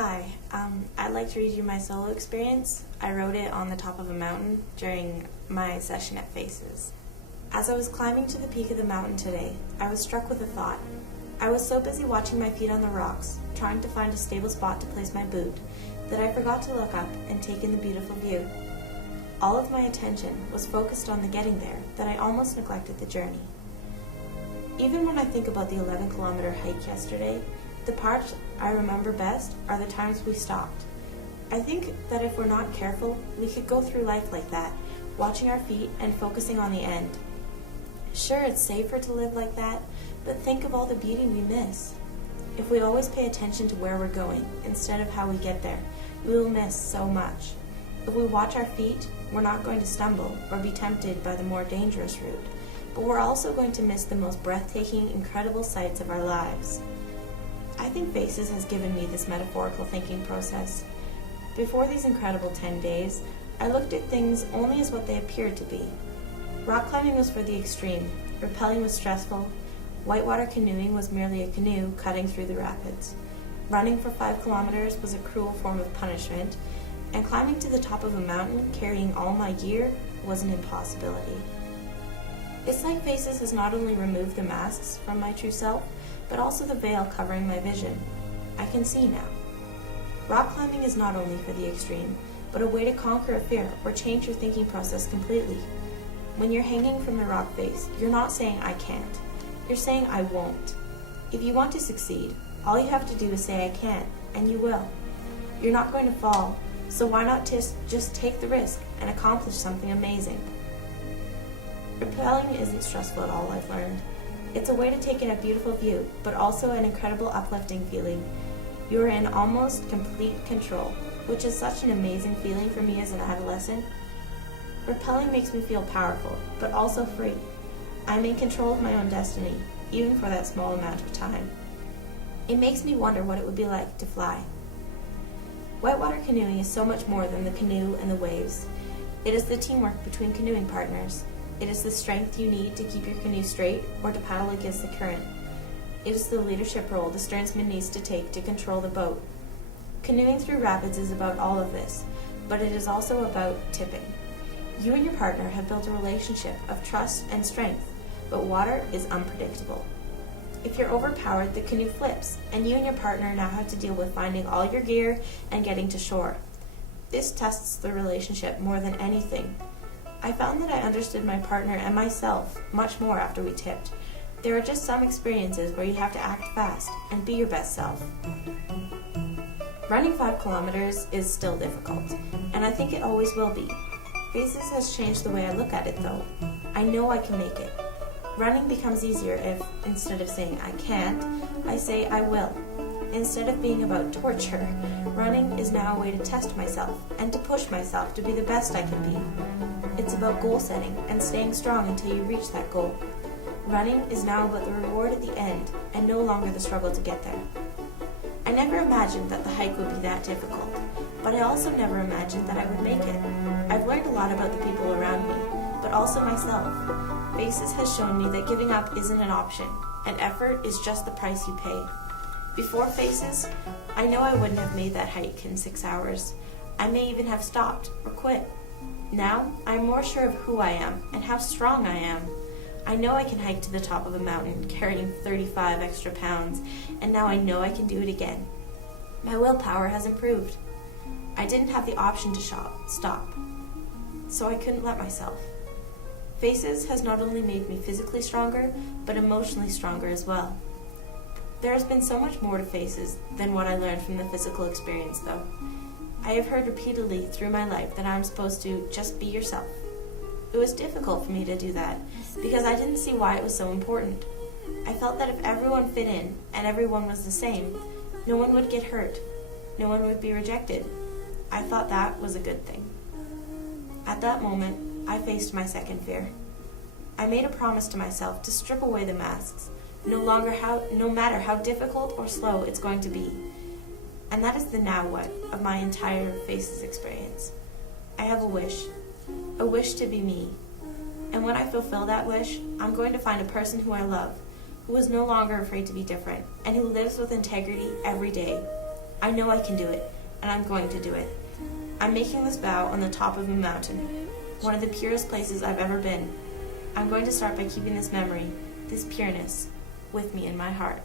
Hi, I'd like to read you my solo experience. I wrote it on the top of a mountain during my session at Faces. As I was climbing to the peak of the mountain today, I was struck with a thought. I was so busy watching my feet on the rocks, trying to find a stable spot to place my boot, that I forgot to look up and take in the beautiful view. All of my attention was focused on the getting there that I almost neglected the journey. Even when I think about the 11-kilometer hike yesterday, the parts I remember best are the times we stopped. I think that if we're not careful, we could go through life like that, watching our feet and focusing on the end. Sure, it's safer to live like that, but think of all the beauty we miss. If we always pay attention to where we're going instead of how we get there, we will miss so much. If we watch our feet, we're not going to stumble or be tempted by the more dangerous route, but we're also going to miss the most breathtaking, incredible sights of our lives. I think Faces has given me this metaphorical thinking process. Before these incredible 10 days, I looked at things only as what they appeared to be. Rock climbing was for the extreme, rappelling was stressful, whitewater canoeing was merely a canoe cutting through the rapids, running for 5 kilometers was a cruel form of punishment, and climbing to the top of a mountain carrying all my gear was an impossibility. It's like Faces has not only removed the masks from my true self, but also the veil covering my vision. I can see now. Rock climbing is not only for the extreme, but a way to conquer a fear or change your thinking process completely. When you're hanging from the rock face, you're not saying I can't. You're saying I won't. If you want to succeed, all you have to do is say I can, and you will. You're not going to fall, so why not just take the risk and accomplish something amazing? Rappelling isn't stressful at all, I've learned. It's a way to take in a beautiful view, but also an incredible uplifting feeling. You are in almost complete control, which is such an amazing feeling for me as an adolescent. Rappelling makes me feel powerful, but also free. I'm in control of my own destiny, even for that small amount of time. It makes me wonder what it would be like to fly. Whitewater canoeing is so much more than the canoe and the waves. It is the teamwork between canoeing partners. It is the strength you need to keep your canoe straight or to paddle against the current. It is the leadership role the steersman needs to take to control the boat. Canoeing through rapids is about all of this, but it is also about tipping. You and your partner have built a relationship of trust and strength, but water is unpredictable. If you're overpowered, the canoe flips, and you and your partner now have to deal with finding all your gear and getting to shore. This tests the relationship more than anything. I found that I understood my partner and myself much more after we tipped. There are just some experiences where you have to act fast and be your best self. Running 5 kilometers is still difficult, and I think it always will be. Faces has changed the way I look at it though. I know I can make it. Running becomes easier if, instead of saying I can't, I say I will. Instead of being about torture, running is now a way to test myself and to push myself to be the best I can be. It's about goal setting and staying strong until you reach that goal. Running is now about the reward at the end and no longer the struggle to get there. I never imagined that the hike would be that difficult, but I also never imagined that I would make it. I've learned a lot about the people around me, but also myself. Faces has shown me that giving up isn't an option, and effort is just the price you pay. Before Faces, I know I wouldn't have made that hike in 6 hours. I may even have stopped or quit. Now, I'm more sure of who I am and how strong I am. I know I can hike to the top of a mountain carrying 35 extra pounds, and now I know I can do it again. My willpower has improved. I didn't have the option to stop, so I couldn't let myself. Faces has not only made me physically stronger, but emotionally stronger as well. There has been so much more to Faces than what I learned from the physical experience, though. I have heard repeatedly through my life that I'm supposed to just be yourself. It was difficult for me to do that because I didn't see why it was so important. I felt that if everyone fit in and everyone was the same, no one would get hurt, no one would be rejected. I thought that was a good thing. At that moment, I faced my second fear. I made a promise to myself to strip away the masks, no matter how difficult or slow it's going to be. And that is the now what of my entire Faces experience. I have a wish to be me. And when I fulfill that wish, I'm going to find a person who I love, who is no longer afraid to be different, and who lives with integrity every day. I know I can do it, and I'm going to do it. I'm making this vow on the top of a mountain, one of the purest places I've ever been. I'm going to start by keeping this memory, this pureness, with me in my heart.